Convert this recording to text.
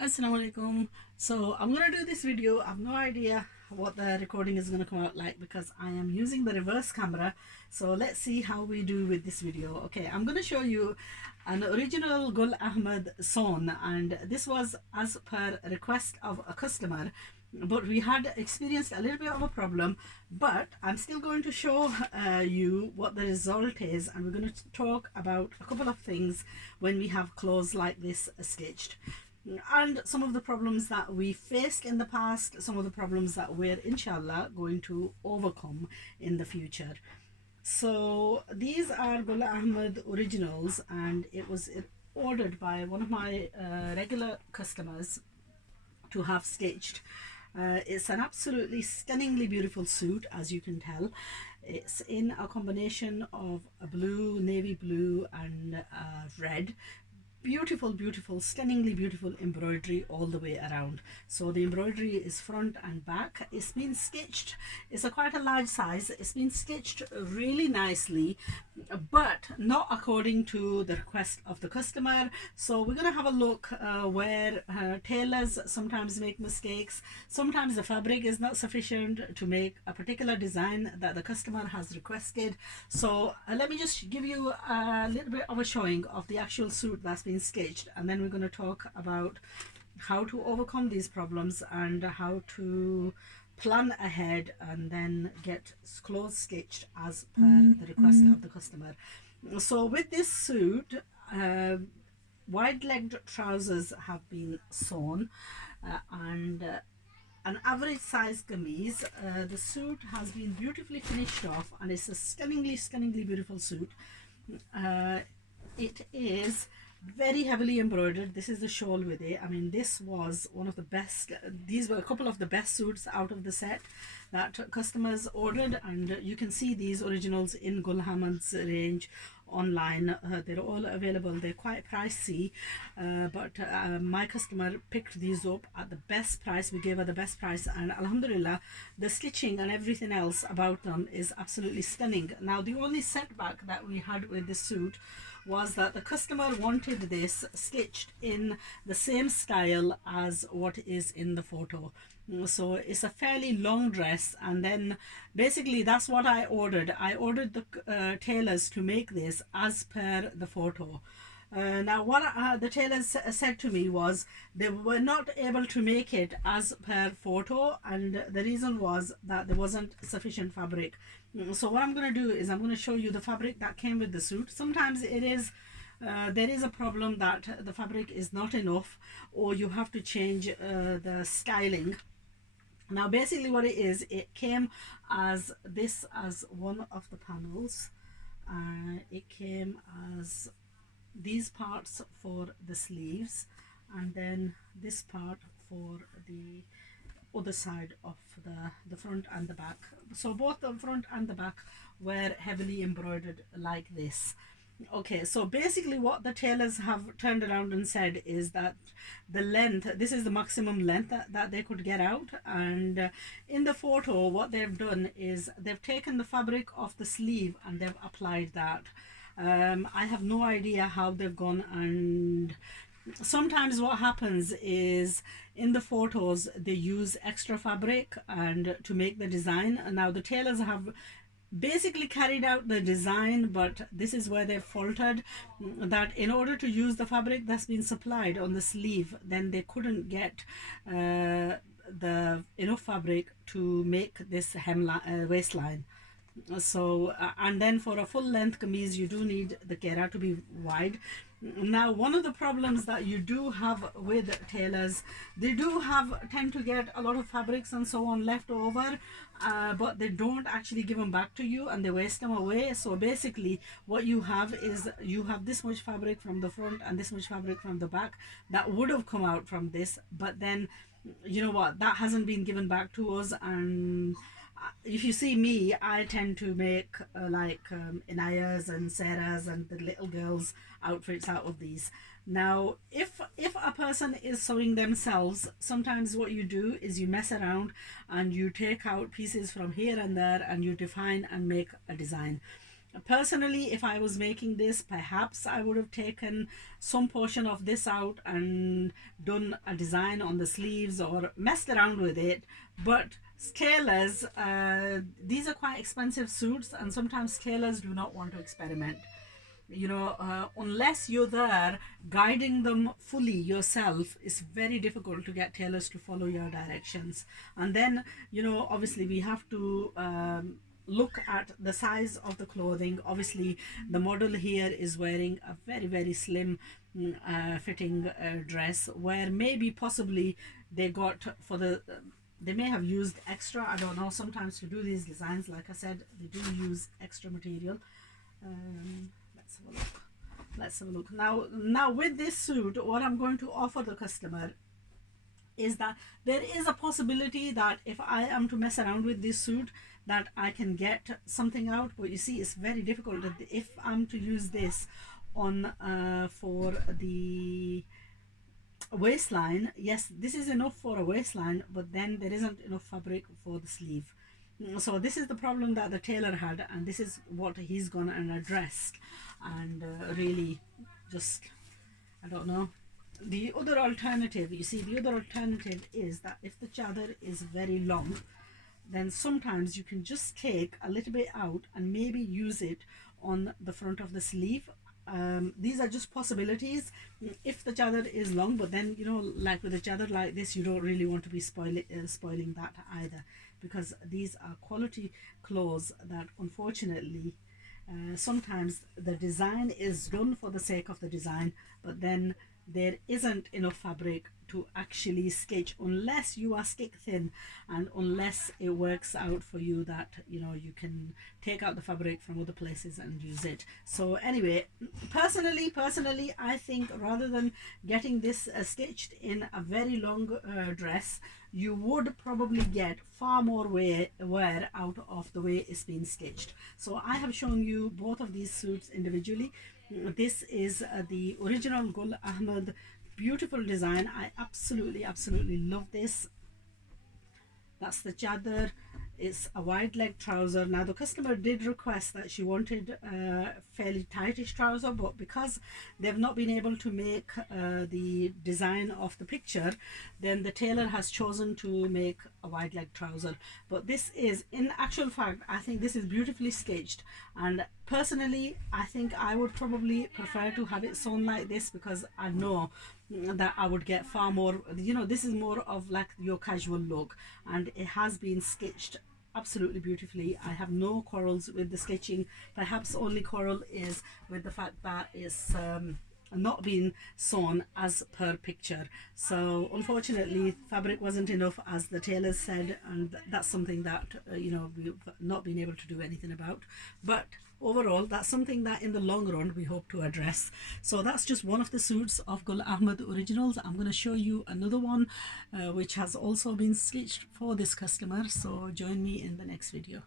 Assalamu alaikum. So I'm gonna do this video. I have no idea what the recording is gonna come out like because I am using the reverse camera. So let's see how we do with this video. Okay, I'm gonna show you an original Gul Ahmed sewn, and this was as per request of a customer, but we had experienced a little bit of a problem. But I'm still going to show you what the result is, and we're going to talk about a couple of things when we have clothes like this stitched, and some of the problems that we faced in the past, some of the problems that we're inshallah going to overcome in the future. So these are Gul Ahmed originals, and it was ordered by one of my regular customers to have stitched. It's an absolutely stunningly beautiful suit, as you can tell. It's in a combination of a blue, navy blue, and red. Beautiful, stunningly beautiful embroidery all the way around. So the embroidery is front and back. It's been stitched, it's quite a large size. It's been stitched really nicely, but not according to the request of the customer. So we're going to have a look where tailors sometimes make mistakes. Sometimes the fabric is not sufficient to make a particular design that the customer has requested. So let me just give you a little bit of a showing of the actual suit that's been stitched, and then we're going to talk about how to overcome these problems and how to plan ahead and then get clothes stitched as per the request of the customer. So with this suit, wide-legged trousers have been sewn, and an average size kameez. The suit has been beautifully finished off, and it's a stunningly beautiful suit. It is very heavily embroidered. This is the shawl with it. I mean, this was one of the best. These were a couple of the best suits out of the set that customers ordered, and you can see these originals in Gul Ahmed's range online. They're all available. They're quite pricey, but my customer picked these up at the best price. We gave her the best price, and alhamdulillah, the stitching and everything else about them is absolutely stunning. Now, the only setback that we had with this suit was that the customer wanted this stitched in the same style as what is in the photo. So it's a fairly long dress, and then basically that's what I ordered. I ordered the tailors to make this as per the photo. Now what the tailors said to me was they were not able to make it as per photo, and the reason was that there wasn't sufficient fabric. So what I'm going to do is I'm going to show you the fabric that came with the suit. Sometimes it is there is a problem that the fabric is not enough, or you have to change the styling. Now basically what it is, it came as this, as one of the panels. It came as these parts for the sleeves, and then this part for the other side of the front and the back. So both the front and the back were heavily embroidered like this. Okay, so basically what the tailors have turned around and said is that the length, this is the maximum length that they could get out, and in the photo what they've done is they've taken the fabric off the sleeve and they've applied that. I have no idea how they've gone, and sometimes what happens is in the photos they use extra fabric and to make the design. Now the tailors have basically carried out the design, but this is where they've faltered, that in order to use the fabric that's been supplied on the sleeve, then they couldn't get the enough fabric to make this waistline. So and then for a full length kameez you do need the kera to be wide. Now one of the problems that you do have with tailors, they do tend to get a lot of fabrics and so on left over, but they don't actually give them back to you and they waste them away. So basically what you have is you have this much fabric from the front and this much fabric from the back that would have come out from this, but then you know what, that hasn't been given back to us. And if you see me, I tend to make Inaya's and Sarah's and the little girls outfits out of these. Now if a person is sewing themselves, sometimes what you do is you mess around and you take out pieces from here and there and you define and make a design. Personally, if I was making this, perhaps I would have taken some portion of this out and done a design on the sleeves or messed around with it. But tailors, these are quite expensive suits, and sometimes tailors do not want to experiment. Unless you're there guiding them fully yourself, it's very difficult to get tailors to follow your directions. And then, obviously we have to look at the size of the clothing. Obviously the model here is wearing a very, very slim fitting dress, where maybe possibly they got for the they may have used extra, I don't know. Sometimes to do these designs, like I said, they do use extra material. Let's have a look. Let's have a look. Now with this suit, what I'm going to offer the customer is that there is a possibility that if I am to mess around with this suit, that I can get something out. But you see, it's very difficult if I'm to use this on for the waistline. Yes, this is enough for a waistline, but then there isn't enough fabric for the sleeve. So this is the problem that the tailor had, and this is what he's gone and addressed. And really, just, I don't know. The other alternative, you see, the other alternative is that if the chadar is very long, then sometimes you can just take a little bit out and maybe use it on the front of the sleeve. These are just possibilities if the chadar is long, but then, like with a chadar like this, you don't really want to be spoiling that either, because these are quality clothes that unfortunately sometimes the design is done for the sake of the design, but then there isn't enough fabric to actually stitch, unless you are stick thin and unless it works out for you that you can take out the fabric from other places and use it. So anyway, personally I think rather than getting this stitched in a very long dress, you would probably get far more wear out of the way it's been stitched. So I have shown you both of these suits individually. This is the original Gul Ahmed, beautiful design. I absolutely love this. That's the chadar. It's a wide leg trouser. Now the customer did request that she wanted a fairly tightish trouser, but because they've not been able to make the design of the picture, then the tailor has chosen to make a wide leg trouser. But this is, in actual fact, I think this is beautifully stitched, and personally I think I would probably prefer to have it sewn like this, because I know that I would get far more, this is more of like your casual look, and it has been stitched absolutely beautifully. I have no quarrels with the stitching. Perhaps only quarrel is with the fact that it's not being sewn as per picture. So unfortunately fabric wasn't enough, as the tailors said, and that's something that we've not been able to do anything about. But overall, that's something that in the long run we hope to address. So that's just one of the suits of Gul Ahmed originals. I'm going to show you another one which has also been stitched for this customer, so join me in the next video.